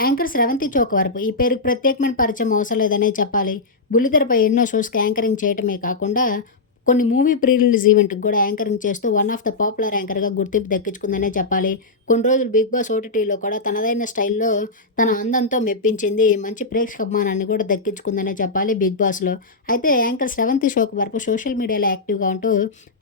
Anchor స్రవంతి చోకవరపు ఈ పేరుకు ప్రత్యేకమైన పరిచయం అవసరం లేదనే చెప్పాలి. బుల్లితెరపై ఎన్నో షోస్కి యాంకరింగ్ చేయటమే కాకుండా కొన్ని మూవీ ప్రీ రిలీజ్ ఈవెంట్కి కూడా యాంకరింగ్ చేస్తూ వన్ ఆఫ్ ద పాపులర్ యాంకర్గా గుర్తింపు దక్కించుకుందనే చెప్పాలి. కొన్ని రోజులు బిగ్ బాస్ ఓటీటీలో కూడా తనదైన స్టైల్లో తన అందంతో మెప్పించింది. మంచి ప్రేక్షక అభిమానాన్ని కూడా దక్కించుకుందనే చెప్పాలి బిగ్ బాస్లో. అయితే యాంకర్ శ్రవంతి షోక్ వరకు సోషల్ మీడియాలో యాక్టివ్గా ఉంటూ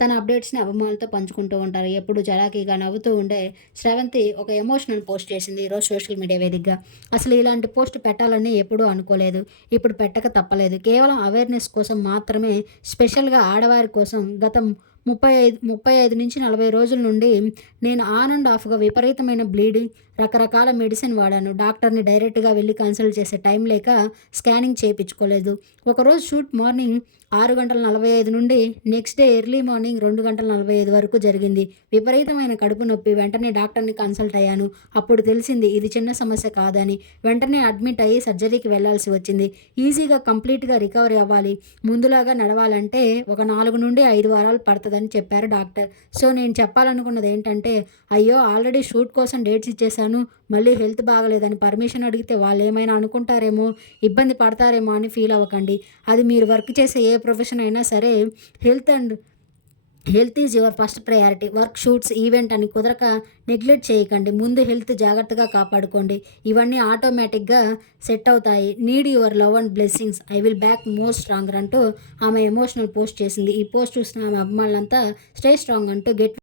తన అప్డేట్స్ని అభిమానులతో పంచుకుంటూ ఉంటారు. ఎప్పుడు చలాకీగా నవ్వుతూ ఉండే స్రవంతి ఒక ఎమోషనల్ పోస్ట్ చేసింది ఈరోజు సోషల్ మీడియా వేదికగా. అసలు ఇలాంటి పోస్ట్ పెట్టాలని ఎప్పుడూ అనుకోలేదు. ఇప్పుడు పెట్టక తప్పలేదు. కేవలం అవేర్నెస్ కోసం మాత్రమే స్పెషల్గా ఆడవారి కోసం గతం ముప్పై ఐదు ముప్పై ఐదు నుంచి నలభై రోజుల నుండి నేను ఆన్ అండ్ ఆఫ్గా విపరీతమైన బ్లీడింగ్ రకరకాల మెడిసిన్ వాడాను. డాక్టర్ని డైరెక్ట్గా వెళ్ళి కన్సల్ట్ చేసే టైం లేక స్కానింగ్ చేయించుకోలేదు. ఒకరోజు షూట్ మార్నింగ్ ఆరు గంటల నలభై ఐదు నుండి నెక్స్ట్ డే ఎర్లీ మార్నింగ్ రెండు గంటల నలభై ఐదు వరకు జరిగింది. విపరీతమైన కడుపు నొప్పి వెంటనే డాక్టర్ని కన్సల్ట్ అయ్యాను. అప్పుడు తెలిసింది ఇది చిన్న సమస్య కాదని. వెంటనే అడ్మిట్ అయ్యి సర్జరీకి వెళ్ళాల్సి వచ్చింది. ఈజీగా కంప్లీట్గా రికవరీ అవ్వాలి. ముందులాగా నడవాలంటే ఒక నాలుగు నుండి ఐదు వారాలు పడుతుందని చెప్పారు డాక్టర్. సో నేను చెప్పాలనుకున్నది ఏంటంటే అయ్యో ఆల్రెడీ షూట్ కోసం డేట్స్ ఇచ్చేసాను మళ్ళీ హెల్త్ బాగలేదని పర్మిషన్ అడిగితే వాళ్ళు ఏమైనా అనుకుంటారేమో ఇబ్బంది పడతారేమో అని ఫీల్ అవ్వకండి. అది మీరు వర్క్ చేసే ఏ ప్రొఫెషన్ అయినా సరే health and health is your first priority. Work shoots event అని కుదరక నెగ్లెక్ట్ చేయకండి. ముందు హెల్త్ జాగ్రత్తగా కాపాడుకోండి. ఇవన్నీ ఆటోమేటిక్గా సెట్ అవుతాయి. Need your love and blessings. I will back more stronger అంటూ ఆమె ఎమోషనల్ పోస్ట్ చేసింది. ఈ పోస్ట్ చూసిన ఆమె అభిమానులంతా స్టే స్ట్రాంగ్ అంటూ గెట్